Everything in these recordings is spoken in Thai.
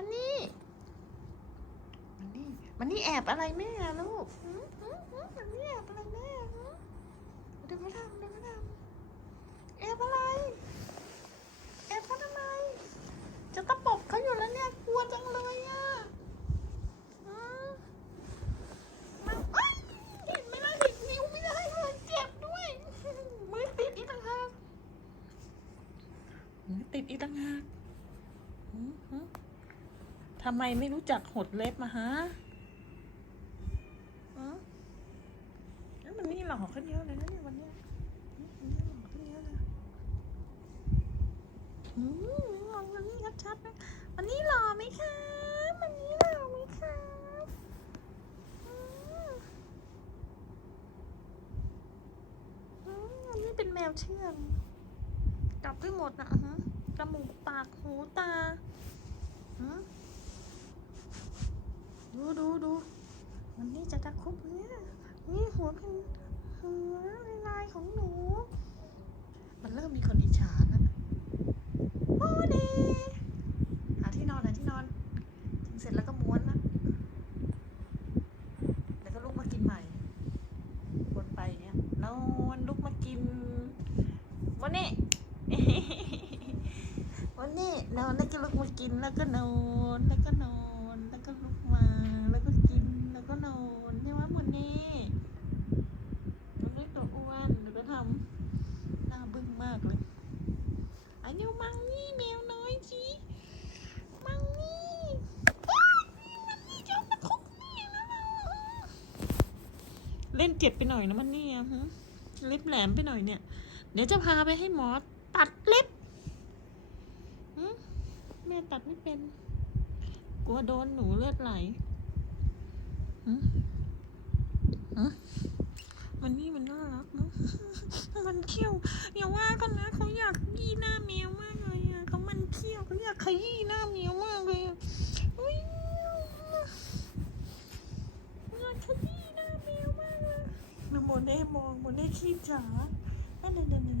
มันนี่ มันนี่ มันนี่แอบอะไรแม่อะลูกหืมหืมหืมมันนี่แอบอะไรแม่อะหืมเดี๋ยวมาทำเดี๋ยวมาทำแอบอะไร แอบเขาทำไม จะตะปบเขาอยู่แล้วเนี่ยกลัวจังเลยอะหืมมาเอ้ยเห็นไม่ได้ติดนิ้วไม่ได้เลยเจ็บด้วยมือติดอีกต่างหาก ทำไมไม่รู้จักหดเล็บมาฮะอืมเอ้ยมันนี่หล่อขึ้นเยอะเลยนะเนี่ยวันนี้อืมวันนี้หล่อขึ้นเยอะเลยอืมวันนี่ชัดๆนะวันนี้หล่อไหมคะวันนี้หล่อไหมคะอืมอันนี้เป็นแมวเชื่องจับได้หมดนะฮะจมูกปากหูตาหืม ดูดูวันนี้จะตะคุบเนี่ยนี่หัวเป็นหัวลายของหนู มันเริ่มมีคนอิจฉาแล้วโอ้ดีหาที่นอนหาที่นอนถึงเสร็จแล้วก็ม้วนนะแล้วก็ลุกมากินใหม่วนไปเงี้ยนอนลุกมากินวันนี้วันนี้นอนแล้วก็ลุกมากินแล้วก็นอนแล้วก็นอนแล้วก็ลุกมาแล้วก็กินแล้วก็นอนใช่ไหมวันนี้มันไม่ตัวอ้วนเดี๋ยวก็ทำหน้าบึ้งมากเลย อันนี้ มังนี่แมวน้อยจีมังนี่โอ๊ยมันนี่เจ้าตะคุกนี่นะเราเล่นเจ็บไปหน่อยนะมันนี่อะฮะเล็บแหลมไปหน่อยเนี่ย เดี๋ยวจะพาไปให้หมอตัดเล็บหึแม่ตัดไม่เป็น กลัวโดนหนูเลือดไหลหึหึมันนี่มันน่ารักเนอะ มันเขี้ยว อย่าว่ากันนะเขาอยากยี่หน้าแมวมากเลยอะเขามันเขี้ ขยี้หน้าแมวมากเลยขยี้หน้าแมวมากเลยดูโมเน่มองโมเน่ขี้จ๋าอันนั้นนั่นนั่น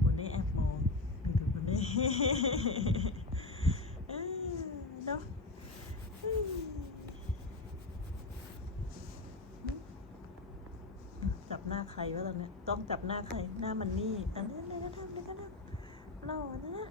โมเน่แอบมองดูโมเน่เออเนาะจับหน้าใครวะตอนนี้ต้องจับหน้าใคร หน้ามันนี่อันนี้เลยก็ทำเลยก็ทำหล่อนะ